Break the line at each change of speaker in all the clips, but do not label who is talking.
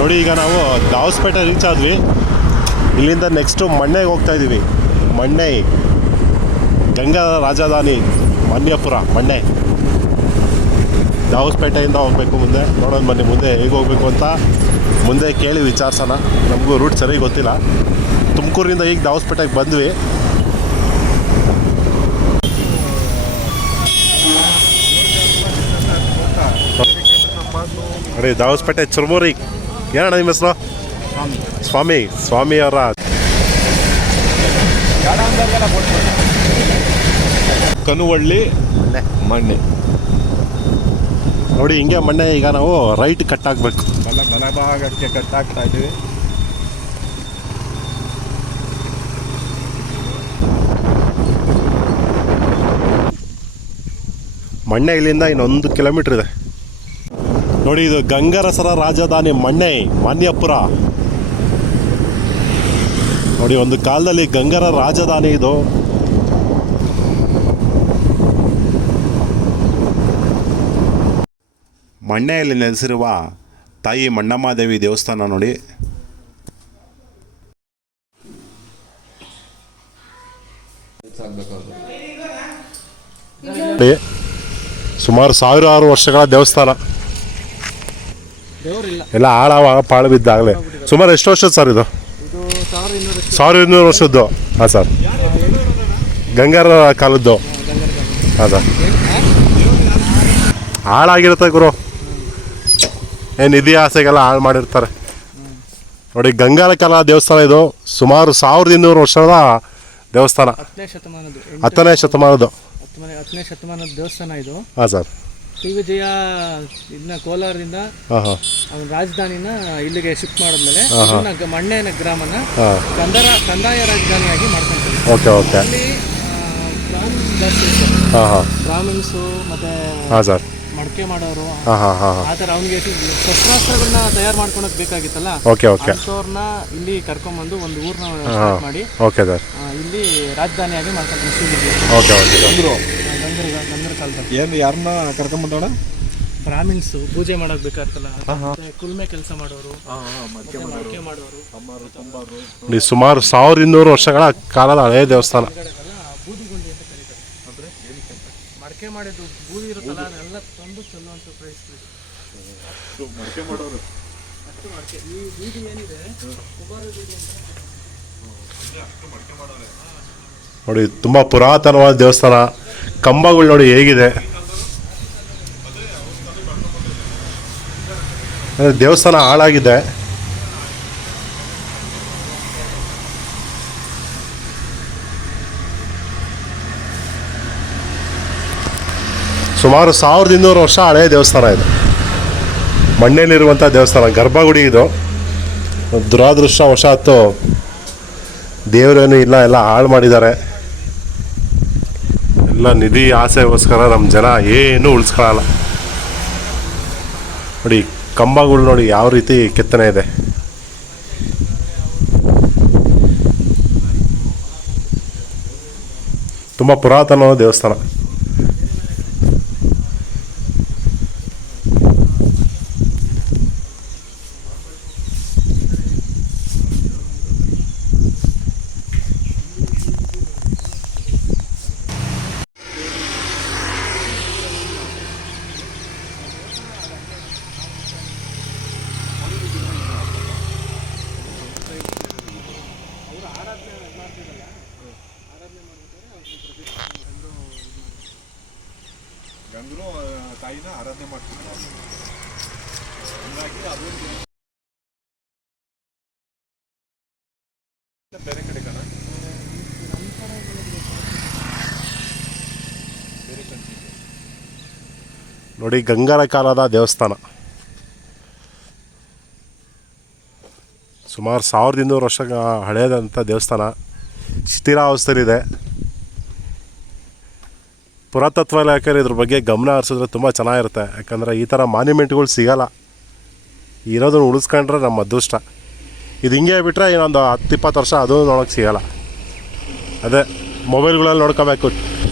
ನೋಡಿ, ಈಗ ನಾವು ದಾವಸ್ಪೇಟೆ ರೀಚ್ ಆದ್ವಿ. ಇಲ್ಲಿಂದ ನೆಕ್ಸ್ಟು ಮಣ್ಣೆಗೆ ಹೋಗ್ತಾ ಇದ್ದೀವಿ. ಮಣ್ಣೆ, ಗಂಗಾ ರಾಜಧಾನಿ ಮನ್ಯಪುರ ಮಣ್ಣೆ. ದಾವಸ್ಪೇಟೆಯಿಂದ ಹೋಗಬೇಕು ಮುಂದೆ. ನೋಡೋಣ ಬನ್ನಿ, ಮುಂದೆ ಹೇಗೆ ಹೋಗಬೇಕು ಅಂತ. ಮುಂದೆ ಕೇಳಿ ವಿಚಾರಿಸೋಣ. ನಮಗೂ ರೂಟ್ ಸರಿ ಗೊತ್ತಿಲ್ಲ. ತುಮಕೂರಿಂದ ಈಗ ದಾವಸ್ಪೇಟೆಗೆ ಬಂದ್ವಿ. ಅಡಿ ದಾವಸ್ಪೇಟೆ ಚುರುಮುರಿ. ಏನಣ್ಣ ನಿಮ್ಮ ಹೆಸರು? ಸ್ವಾಮಿ. ಸ್ವಾಮಿ ಅವರ.
ಕನುವಳ್ಳಿ ಮಣ್ಣೆ.
ನೋಡಿ ಹಿಂಗೆ ಮಣ್ಣೆ ಈಗ ನಾವು ರೈಟ್ ಕಟ್ ಆಗಬೇಕು.
ಬಲಭಾಗಕ್ಕೆ ಕಟ್ ಆಗ್ತಾ ಇದ್ದೀವಿ.
ಮಣ್ಣೆ ಇಲ್ಲಿಂದ ಇನ್ನೊಂದು ಕಿಲೋಮೀಟ್ರ್ ಇದೆ. ನೋಡಿ ಇದು ಗಂಗರಸರ ರಾಜಧಾನಿ ಮಣ್ಣೆ ಮಾನ್ಯಪುರ. ನೋಡಿ ಒಂದು ಕಾಲದಲ್ಲಿ ಗಂಗರ ರಾಜಧಾನಿ ಇದು.
ಮಣ್ಣೆಯಲ್ಲಿ ನೆಲೆಸಿರುವ ತಾಯಿ ಮಣ್ಣಮ್ಮದೇವಿ ದೇವಸ್ಥಾನ ನೋಡಿ.
ಸುಮಾರು ಸಾವಿರಾರು ವರ್ಷಗಳ ದೇವಸ್ಥಾನ. ಎಲ್ಲ ಹಾಳಾವಾಗ ಪಾಳು ಬಿದ್ದಾಗಲೇ. ಸುಮಾರು ಎಷ್ಟು ವರ್ಷದ ಸರ್ ಇದು? ಸಾವಿರದ ಇನ್ನೂರು ವರ್ಷದ್ದು. ಹಾಂ ಸರ್. ಗಂಗಾರ ಕಾಲದ್ದು. ಹಾಂ ಸರ್. ಹಾಳಾಗಿರುತ್ತೆ ಗುರು. ಏನು ಇತಿಹಾಸಗೆಲ್ಲ ಹಾಳು ಮಾಡಿರ್ತಾರೆ. ನೋಡಿ ಗಂಗಾರ ಕಾಲ ದೇವಸ್ಥಾನ ಇದು ಸುಮಾರು ಸಾವಿರದ ಇನ್ನೂರು ವರ್ಷದ ದೇವಸ್ಥಾನ.
ಹತ್ತನೇ ಶತಮಾನದ್ದು.
ಹತ್ತನೇ ಶತಮಾನದ್ದು.
ಹತ್ತನೇ ಹತ್ತನೇ ಶತಮಾನದ ದೇವಸ್ಥಾನ ಇದು.
ಹಾಂ ಸರ್.
ಟಿ ವಿಜಯ ಇದನ್ನ ಕೋಲಾರದಿಂದ ಅವನ ರಾಜಧಾನಿನ ಇಲ್ಲಿಗೆ ಶಿಫ್ಟ್ ಮಾಡಿದ್ಮೇಲೆ ಇದನ್ನ ಮಣ್ಣೆನ ಗ್ರಾಮನ ಕಂದರ ಕಂದಾಯ ರಾಜಧಾನಿಯಾಗಿ ಮಾಡ್ಕೊಂತೀವಿ
ಓಕೆ
ಬ್ರಾಹ್ಮಿನ್ಸ್ ಜಾಸ್ತಿ ಬ್ರಾಹ್ಮಿನ್ಸು ಮತ್ತೆ
ಹಾಂ ಸರ್.
ಮಡಕೆ ಮಾಡೋರು ಆ ಥರ ಅವ್ನಿಗೆ ಶಸ್ತ್ರಾಸ್ತ್ರಗಳನ್ನ ತಯಾರು ಮಾಡ್ಕೊಳಕ್ ಬೇಕಾಗಿತ್ತಲ್ಲ?
Okay okay.
ಅಂಥವ್ರನ್ನ ಇಲ್ಲಿ ಕರ್ಕೊಂಡ್ಬಂದು ಒಂದು ಊರ್ನ ಸ್ಟಾರ್ಟ್ ಮಾಡಿ
ಓಕೆ ಸರ್.
ಇಲ್ಲಿ ರಾಜಧಾನಿಯಾಗಿ ಮಾಡ್ಕೊಂಡು
ಓಕೆ
ಗಂಗರ ಗಂಗರ ಕಾಲದಲ್ಲಿ.
ಏನು ಯಾರನ್ನ ಕರ್ಕೊಂಬಂದೋಣ
ಬ್ರಾಹ್ಮಿನ್ಸ್ ಪೂಜೆ ಮಾಡಕ್ ಬೇಕಾಗ್ತಲ್ಲ. ಕುಲ್ಮೆ ಕೆಲಸ ಮಾಡೋರು ಮಡಕೆ ಮಾಡೋರು.
ನೋಡಿ ಸುಮಾರು ಸಾವಿರ ಇನ್ನೂರು ವರ್ಷಗಳ ಕಾಲದ ಹಳೆಯ ದೇವಸ್ಥಾನ.
ಬೂದಿಗುಂಡಿ ಅಂತ ಕರೀತಾರೆ. ಮಡಕೆ ಮಾಡಿದ್ದು ಬೂದಿ ಇರುತ್ತಲ್ಲ ಅದೆಲ್ಲ ತಂದು ಚೆಲ್ಲುವಂತ ಪ್ರೈಸ್ ಅಷ್ಟು ಮಡಕೆ ಈ ಬೀದಿ ಏನಿದೆ? ಕುಮಾರ ಬೀದಿ ಅಂತ
ನೋಡಿ, ತುಂಬ ಪುರಾತನವಾದ ದೇವಸ್ಥಾನ. ಕಂಬಗಳು ನೋಡಿ ಹೇಗಿದೆ. ದೇವಸ್ಥಾನ ಹಾಳಾಗಿದೆ. ಸುಮಾರು ಸಾವಿರದ ಇನ್ನೂರು ವರ್ಷ ಹಳೆಯ ದೇವಸ್ಥಾನ ಇದು. ಮಣ್ಣಲ್ಲಿರುವಂಥ ದೇವಸ್ಥಾನ, ಗರ್ಭಗುಡಿ ಇದು. ದುರಾದೃಷ್ಟವಶಾತ್ತು ದೇವರೇನು ಇಲ್ಲ, ಎಲ್ಲ ಹಾಳು ಮಾಡಿದ್ದಾರೆ. ಎಲ್ಲ ನಿಧಿ ಆಸೆಗೋಸ್ಕರ ನಮ್ಮ ಜನ ಏನು ಉಳಿಸ್ಕೊಳ್ಳಲ್ಲ. ನೋಡಿ, ಕಂಬಗಳು ನೋಡಿ ಯಾವ ರೀತಿ ಕೆತ್ತನೆ ಇದೆ. ತುಂಬ ಪುರಾತನವಾದ ದೇವಸ್ಥಾನ
ಗಂಗರು ತಾಯಿನ ಆರಾಧನೆ ಮಾಡ್ತಿದ್ದಾರೆ ಬೇರೆ ಕಡೆ ಕಣ.
ನೋಡಿ, ಗಂಗರ ಕಾಲದ ದೇವಸ್ಥಾನ. ಸುಮಾರು ಸಾವಿರದ ಇನ್ನೂರು ವರ್ಷ ಹಳೆಯದಂಥ ದೇವಸ್ಥಾನ. ಶಿಥಿಲಾವಸ್ಥೆಯಲ್ಲಿದೆ ಪುರಾತತ್ವ ಇಲಾಖೆಯಲ್ಲಿ ಇದ್ರ ಬಗ್ಗೆ ಗಮನ ಹರಿಸಿದ್ರೆ ತುಂಬ ಚೆನ್ನಾಗಿರುತ್ತೆ. ಯಾಕಂದರೆ ಈ ಥರ ಮಾನ್ಯುಮೆಂಟ್ಗಳು ಸಿಗೋಲ್ಲ. ಇರೋದನ್ನು ಉಳಿಸ್ಕೊಂಡ್ರೆ ನಮ್ಮ ಅದೃಷ್ಟ. ಇದು ಹಿಂಗೆ ಬಿಟ್ಟರೆ ಇನ್ನೊಂದು ಹತ್ತು ಇಪ್ಪತ್ತು ವರ್ಷ ಅದು ನೋಡೋಕ್ಕೆ ಸಿಗೋಲ್ಲ. ಅದೇ. ಮೊಬೈಲ್ಗಳಲ್ಲಿ ನೋಡ್ಕೋಬೇಕು.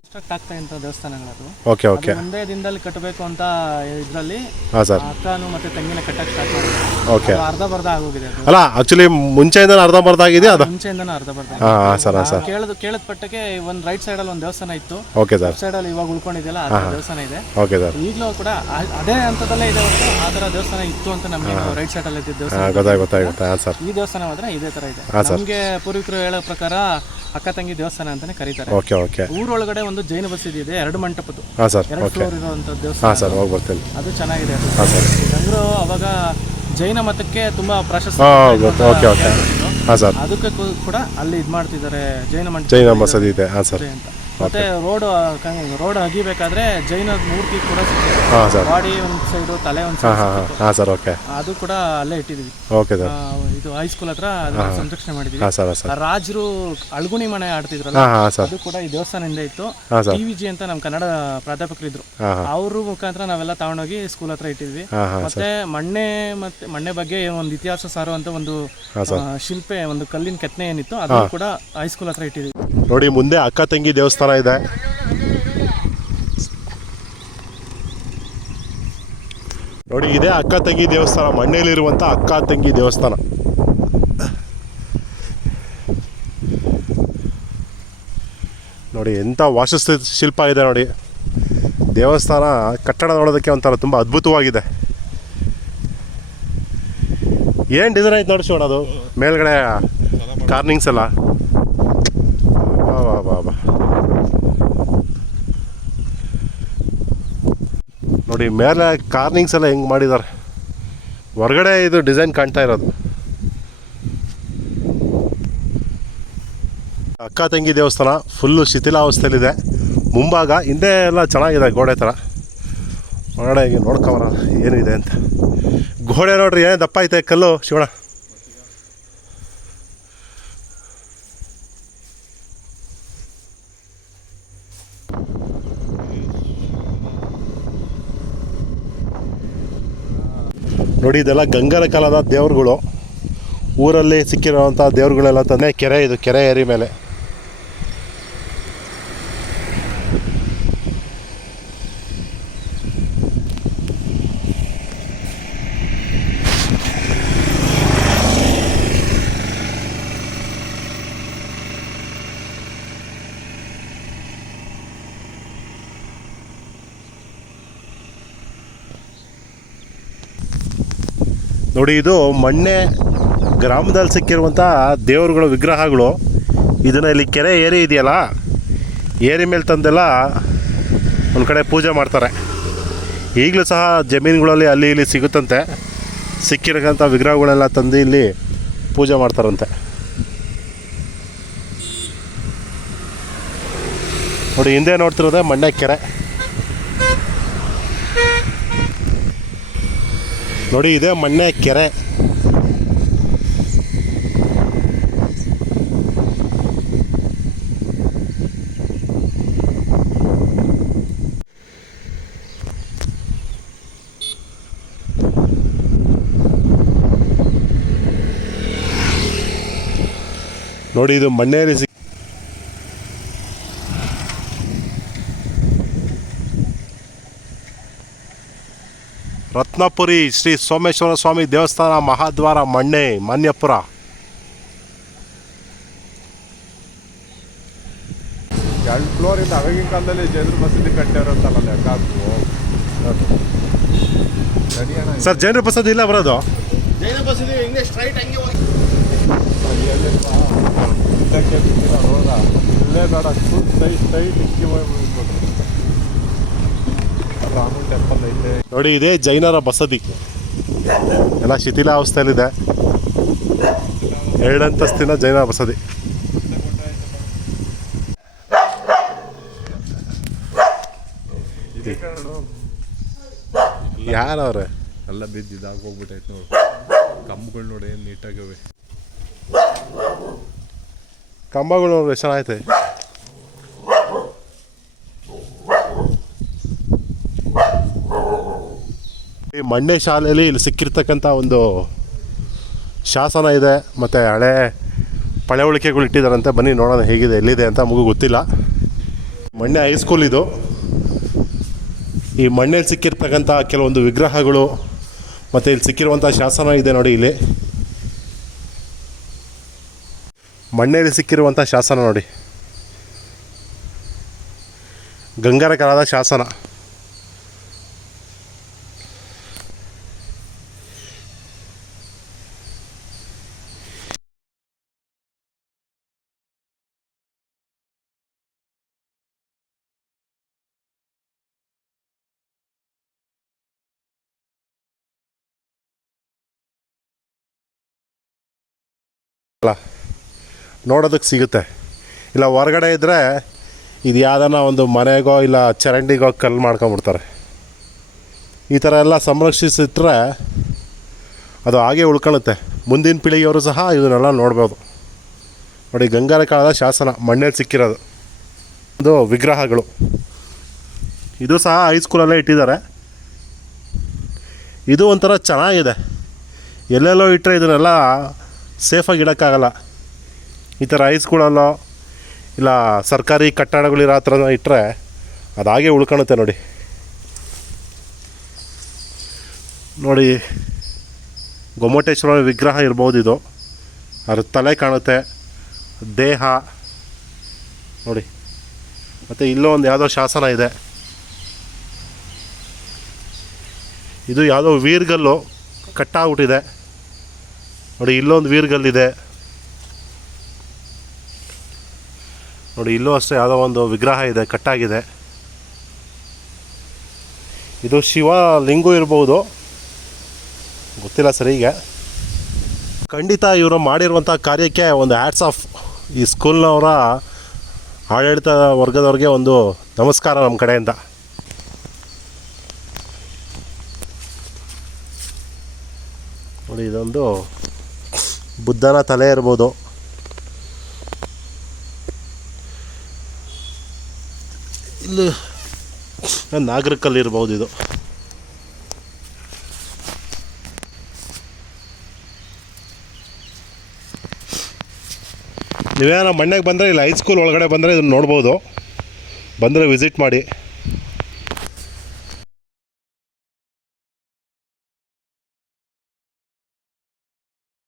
ಕನ್ಸ್ಟ್ರಕ್ಟ್ ಆಗ್ತಾ ಇಂಥ ದೇವಸ್ಥಾನಗಳದು.
ಓಕೆ ಓಕೆ
ಅದು ಒಂದೇ ದಿನದಲ್ಲಿ ಕಟ್ಟಬೇಕು ಅಂತ ಇದರಲ್ಲಿ
ಹಾಂ ಸರ್.
ಅಕ್ಕನು ಮತ್ತೆ ತಂಗಿನ ಕಟ್ಟಕ್ಕೆ ಸ್ಟಾರ್ಟ್ ಮಾಡಿದ್ರು
ಓಕೆ
ಅದು ಅರ್ಧ ಬರ್ಧ ಆಗೋಗಿದೆ ಅದು.
ಅಲ್ಲ ಆ್ಯಕ್ಚುಲಿ ಮುಂಚೆಯಿಂದ ಅರ್ಧಂಬರ್ಧ ಆಗಿದೆ ಅದು
ಮುಂಚೆಯಿಂದನೂ ಅರ್ಧ ಬರ್ಧ
ಹಾಂ ಹಾಂ ಸರ್ ಹಾಂ ಸರ್.
ಕೇಳದ್ ಕೇಳದ್ ಪಟ್ಟಕ್ಕೆ ಒಂದು ರೈಟ್ ಸೈಡಲ್ಲಿ ಒಂದು ದೇವಸ್ಥಾನ ಇತ್ತು.
ಓಕೆ ಸರ್
ಸೈಡ್ ಅಲ್ಲಿ ಇವಾಗ ಉಳ್ಕೊಂಡಿದೆಯಲ್ಲ ಆ ಥರ ದೇವಸ್ಥಾನ ಇದೆ.
ಓಕೆ ಸರ್
ಈಗಲೂ ಕೂಡ ಆ- ಅದೇ ಹಂತದಲ್ಲೇ ಇದೆ ಹೊರತು ಆ ಥರ ದೇವಸ್ಥಾನ ಇತ್ತು ಅಂತ ನಮಗೆ ರೈಟ್ ಸೈಡ್ ಅಲ್ಲಿ ಇದ್ದಿದ್ದು ದೇವಸ್ಥಾನ
ಹಾಂ ಗೊತ್ತಾಗಿ ಹಾಂ ಸರ್.
ಈ ದೇವಸ್ಥಾನ ಮಾತ್ರ ಇದೇ ತರ ಇದೆ. ನಮಗೆ ಪೂರ್ವಿಕರು ಹೇಳೋ ಪ್ರಕಾರ ಅಕ್ಕ ತಂಗಿ ದೇವಸ್ಥಾನ ಅಂತಾನೆ ಕರೀತಾರೆ.
Okay okay.
ಊರೊಳಗಡೆ ಒಂದು ಜೈನ ಬಸದಿ ಇದೆ ಎರಡು ಮಂಟಪದ್ದು.
ಹಾಂ ಸರ್
ಎರಡು
ಓಕೆ.
ಫ್ಲೋರ್ ಇರುವಂತ
ಹಾಂ
ದೇವಸ್ಥಾನ
ಸರ್ ಹೋಗಿ ಬರ್ತೀನಿ.
ಅದು ಚೆನ್ನಾಗಿದೆ. ಅದು
ಹಾಂ ಸರ್.
ಅವಾಗ ಜೈನ ಮತಕ್ಕೆ ತುಂಬಾ ಪ್ರಾಶಸ್ತ್ಯ
ಹಾಂ
ಕೊಡ್ತಾ
ಗೊತ್ತು. Okay okay. ಹಾಂ ಸರ್.
ಅದಕ್ಕೆ ಕೂ- ಕೂಡ ಅಲ್ಲಿ ಇದು ಮಾಡ್ತಿದ್ದಾರೆ ಜೈನ ಮಂಟಪ
ಜೈನ ಬಸದಿ ಇದೆ. ಹಾಂ ಸರ್.
ಅಂತ. ಮತ್ತೆ ರೋಡ್ ರೋಡ್ ಅಗಿಬೇಕಾದ್ರೆ ಜೈನ ಮೂರ್ತಿ ಕೂಡ
ಹಾಂ ಸರ್.
ಬಾಡಿ ಒಂದ್ ಸೈಡ್ ತಲೆ ಒಂದ್
ಹಾಂ
ಸೈಡ್
ಹಾಂ ಹಾಂ. ಹಾಂ ಸರ್ ಓಕೆ.
ಅದು ಕೂಡ ಅಲ್ಲೇ ಇಟ್ಟಿದೀವಿ.
Okay sir.
ಆ, ಇದು ಹೈಸ್ಕೂಲ್ ಹತ್ರ ಅದನ್ನ ಸಂರಕ್ಷಣೆ ಮಾಡಿದ್ವಿ.
ಹಾಂ ಸರ್ ಹಾಂ ಸರ್.
ಆ ರಾಜರು ಅಳ್ಗುಣಿ ಮನೆ ಆಡ್ತಿದ್ರಲ್ಲ
ಹಾಂ ಹಾಂ ಸರ್.
ಅದು ಕೂಡ ಈ ದೇವಸ್ಥಾನದಿಂದ ಇತ್ತು.
ಹಾಂ
ಟಿ ವಿ ಜಿ ಅಂತ ನಮ್ಮ ಕನ್ನಡ ಪ್ರಾಧ್ಯಾಪಕರು ಇದ್ರು
ಹಾಂ ಹಾಂ.
ಅವ್ರ ಮುಖಾಂತರ ನಾವೆಲ್ಲ ತಗೊಂಡೋಗಿ ಸ್ಕೂಲ್ ಹತ್ರ ಇಟ್ಟಿದ್ವಿ.
ಹಾಂ ಹಾಂ
ಮತ್ತೆ ಮಣ್ಣೆ ಮತ್ತೆ ಮಣ್ಣೆ ಬಗ್ಗೆ ಒಂದು ಇತಿಹಾಸ ಸಾರುವಂತ ಒಂದು ಆ, ಶಿಲ್ಪೆ ಒಂದು ಕಲ್ಲಿನ ಕೆತ್ತನೆ ಏನಿತ್ತು ಅದನ್ನು ಕೂಡ ಹೈಸ್ಕೂಲ್ ಹತ್ರ ಇಟ್ಟಿದ್ವಿ.
ನೋಡಿ ಮುಂದೆ ಅಕ್ಕ ತಂಗಿ ದೇವಸ್ಥಾನ ಇದೆ. ನೋಡಿ ಇದೆ ಅಕ್ಕ ತಂಗಿ ದೇವಸ್ಥಾನ ಮಣ್ಣೇಲಿರುವಂಥ ಅಕ್ಕ ತಂಗಿ ದೇವಸ್ಥಾನ. ನೋಡಿ ಎಂಥ ವಾಸ್ತುಸ್ಥಿ ಶಿಲ್ಪ ಇದೆ ನೋಡಿ. ದೇವಸ್ಥಾನ ಕಟ್ಟಡ ನೋಡೋದಕ್ಕೆ ಒಂಥರ ತುಂಬ ಅದ್ಭುತವಾಗಿದೆ. ಏನು ಡಿಸೈನ್ ಆಯ್ತು ನೋಡಿ ಶಿವಣ್ಣ ಅದು? ಮೇಲ್ಗಡೆ ಕಾರ್ನಿಂಗ್ಸ್ ಎಲ್ಲ ವಾ ವಾ ವಾ ವಾ ನೋಡಿ, ಮೇಲೆ ಕಾರ್ನಿಂಗ್ಸ್ ಎಲ್ಲ ಹೆಂಗೆ ಮಾಡಿದ್ದಾರೆ ಹೊರಗಡೆ ಇದು ಡಿಸೈನ್ ಕಾಣ್ತಾ ಇರೋದು. ಅಕ್ಕ ತಂಗಿ ದೇವಸ್ಥಾನ ಫುಲ್ಲು ಶಿಥಿಲಾವಸ್ಥೆಯಲ್ಲಿದೆ ಮುಂಭಾಗ ಹಿಂದೆ ಎಲ್ಲ ಚೆನ್ನಾಗಿದೆ ಗೋಡೆ ಥರ ಒಳಗಡೆ ಹಿಂಗೆ ನೋಡ್ಕೊಂಬರ ಏನಿದೆ ಅಂತ. ಗೋಡೆ ನೋಡ್ರಿ, ಏನೇ ದಪ್ಪ ಐತೆ ಕಲ್ಲು ಶಿವಣ್ಣ. ನೋಡಿ ಇದೆಲ್ಲ ಗಂಗರ ಕಾಲದ ದೇವ್ರುಗಳು. ಊರಲ್ಲಿ ಸಿಕ್ಕಿರೋವಂಥ ದೇವ್ರುಗಳೆಲ್ಲ ತಂದೆ ಕೆರೆ ಇದು ಕೆರೆ ಏರಿ ಮೇಲೆ. ನೋಡಿ, ಇದು ಮಣ್ಣೆ ಗ್ರಾಮದಲ್ಲಿ ಸಿಕ್ಕಿರುವಂಥ ದೇವರುಗಳ ವಿಗ್ರಹಗಳು. ಇದನ್ನು ಇಲ್ಲಿ ಕೆರೆ ಏರಿ ಇದೆಯಲ್ಲ, ಏರಿ ಮೇಲೆ ತಂದೆಲ್ಲ ಒಂದು ಕಡೆ ಪೂಜೆ ಮಾಡ್ತಾರೆ. ಈಗಲೂ ಸಹ ಜಮೀನುಗಳಲ್ಲಿ ಅಲ್ಲಿ ಇಲ್ಲಿ ಸಿಗುತ್ತಂತೆ. ಸಿಕ್ಕಿರೋಂಥ ವಿಗ್ರಹಗಳೆಲ್ಲ ತಂದು ಇಲ್ಲಿ ಪೂಜೆ ಮಾಡ್ತಾರಂತೆ. ನೋಡಿ, ಹಿಂದೆ ನೋಡ್ತಿರೋದೆ ಮಣ್ಣೆ ಕೆರೆ. ನೋಡಿ ಇದೆ ಮಣ್ಣೆ ಕೆರೆ. ನೋಡಿ ಇದು ಮಣ್ಣೇರಿ ರತ್ನಪುರಿ ಶ್ರೀ ಸೋಮೇಶ್ವರ ಸ್ವಾಮಿ ದೇವಸ್ಥಾನ ಮಹಾದ್ವಾರ ಮಣ್ಣೆ ಮಾನ್ಯಪುರ.
ಎರಡು ಫ್ಲೋರ್ ಇಂದ ಅವಾಗಿನ ಕಾಲದಲ್ಲಿ ಜೈನರ ಮಸೀದಿ ಕಟ್ಟಿರೋಂತಲ್ಲ ಲೆಕ್ಕ
ಸರ್ ಜೈನ ಪ್ರಸಾದ್ ಇಲ್ಲ ಬರೋದು?
ಇದಕ್ಕೆ ಬಿಟ್ಟಿಲ್ಲ ರೋಡ ಇಲ್ಲೇ ಬೇಡ ಫುಲ್ ಸ್ಟ್ರೈಟ್ ಸ್ಟ್ರೈಟ್ ಇಕ್ಕಿ ಹೋಗ್ಬಿಡ್ಬೋದು ರಾಮನ್ ಟೆಂಪಲ್ ಐತೆ.
ನೋಡಿ ಇದೇ ಜೈನರ ಬಸದಿ. ಎಲ್ಲ ಶಿಥಿಲಾವಸ್ಥೆಯಲ್ಲಿದೆ ಎರಡಂತಸ್ತಿನ ಜೈನ ಬಸದಿ. ಯಾರವ್ರೆ?
ಎಲ್ಲ ಬಿದ್ದಿದ್ದಾಗ ಹೋಗ್ಬಿಟ್ಟೈತೆ ನೋಡಿ. ಕಂಬಗಳು ನೋಡಿ ಏನು ನೀಟಾಗಿವೆ
ಕಂಬಗಳು ಎಷ್ಟು ಚೆನ್ನಾಗೈತೆ. ಮಣ್ಣೆ ಶಾಲೆಯಲ್ಲಿ ಇಲ್ಲಿ ಸಿಕ್ಕಿರ್ತಕ್ಕಂಥ ಒಂದು ಶಾಸನ ಇದೆ, ಮತ್ತು ಹಳೆ ಪಳೆವಳಿಕೆಗಳು ಇಟ್ಟಿದ್ದಾರಂತೆ. ಬನ್ನಿ ನೋಡೋಣ ಹೇಗಿದೆ, ಎಲ್ಲಿದೆ ಅಂತ ಮಗು ಗೊತ್ತಿಲ್ಲ. ಮಣ್ಣೆ ಹೈಸ್ಕೂಲ್ ಇದು. ಈ ಮಣ್ಣಲ್ಲಿ ಸಿಕ್ಕಿರ್ತಕ್ಕಂಥ ಕೆಲವೊಂದು ವಿಗ್ರಹಗಳು, ಮತ್ತು ಇಲ್ಲಿ ಸಿಕ್ಕಿರುವಂಥ ಶಾಸನ ಇದೆ ನೋಡಿ ಇಲ್ಲಿ. ಮಣ್ಣಲ್ಲಿ ಸಿಕ್ಕಿರುವಂಥ ಶಾಸನ ನೋಡಿ. ಗಂಗರ ಕಾಲದ ಶಾಸನ. ಅಲ್ಲ ನೋಡೋದಕ್ಕೆ ಸಿಗುತ್ತೆ. ಇಲ್ಲ, ಹೊರಗಡೆ ಇದ್ದರೆ ಇದು ಯಾವ್ದಾನ ಒಂದು ಮನೆಗೋ ಇಲ್ಲ ಚರಂಡಿಗೋ ಕಲ್ಲು ಮಾಡ್ಕೊಂಬಿಡ್ತಾರೆ. ಈ ಥರ ಎಲ್ಲ ಸಂರಕ್ಷಿಸಿಟ್ರೆ ಅದು ಹಾಗೆ ಉಳ್ಕೊಳ್ಳುತ್ತೆ. ಮುಂದಿನ ಪೀಳಿಗೆಯವರು ಸಹ ಇದನ್ನೆಲ್ಲ ನೋಡ್ಬೋದು. ನೋಡಿ, ಗಂಗಾರ ಕಾಲದ ಶಾಸನ, ಮಣ್ಣಲ್ಲಿ ಸಿಕ್ಕಿರೋದು. ಒಂದು ವಿಗ್ರಹಗಳು. ಇದು ಸಹ ಹೈಸ್ಕೂಲಲ್ಲೇ ಇಟ್ಟಿದ್ದಾರೆ. ಇದು ಒಂಥರ ಚೆನ್ನಾಗಿದೆ. ಎಲ್ಲೆಲ್ಲೋ ಇಟ್ಟರೆ ಇದನ್ನೆಲ್ಲ ಸೇಫಾಗಿ ಇಡೋಕ್ಕಾಗಲ್ಲ. ಈ ಥರ ಕೂಡಲ್ಲ. ಇಲ್ಲ, ಸರ್ಕಾರಿ ಕಟ್ಟಡಗಳಿರೋ ಹತ್ರ ಇಟ್ಟರೆ ಅದು ಹಾಗೆ ಉಳ್ಕೊಳುತ್ತೆ ನೋಡಿ. ನೋಡಿ, ಗೊಮ್ಮಟೇಶ್ವರ ವಿಗ್ರಹ ಇರ್ಬೋದು ಇದು. ಅದ್ರ ತಲೆ ಕಾಣುತ್ತೆ. ದೇಹ. ನೋಡಿ. ಮತ್ತು ಇಲ್ಲೋ ಒಂದು ಯಾವುದೋ ಶಾಸನ ಇದೆ. ಇದು ಯಾವುದೋ ವೀರ್ಗಲ್ಲು ಕಟ್ಟಾಗ್ಬಿಟ್ಟಿದೆ. ನೋಡಿ, ಇಲ್ಲೊಂದು ವೀರ್ಗಲ್ಲಿದೆ. ನೋಡಿ, ಇಲ್ಲೂ ಅಷ್ಟೇ ಯಾವುದೋ ಒಂದು ವಿಗ್ರಹ ಇದೆ, ಕಟ್ಟಾಗಿದೆ. ಇದು ಶಿವ ಲಿಂಗು ಇರ್ಬೋದು. ಗೊತ್ತಿಲ್ಲ ಸರಿಗೆ ಖಂಡಿತ ಇವರು ಮಾಡಿರುವಂಥ ಕಾರ್ಯಕ್ಕೆ ಒಂದು ಆ್ಯಡ್ಸ್ ಆಫ್ ಈ ಸ್ಕೂಲ್ನವರ ಆಡಳಿತ ವರ್ಗದವ್ರಿಗೆ ಒಂದು ನಮಸ್ಕಾರ ನಮ್ಮ ಕಡೆಯಿಂದ. ನೋಡಿ, ಇದೊಂದು ಬುದ್ಧನ ತಲೆ ಇರ್ಬೋದು. ಇಲ್ಲಿ ನಾಗರಿಕಲ್ಲಿರ್ಬೋದು ಇದು. ನೀವೇನೋ ಮಣ್ಣೆಗೆ ಬಂದರೆ ಇಲ್ಲ ಹೈಸ್ಕೂಲ್ ಒಳಗಡೆ ಬಂದರೆ ಇದನ್ನು ನೋಡ್ಬೋದು. ಬಂದರೆ ವಿಸಿಟ್ ಮಾಡಿ.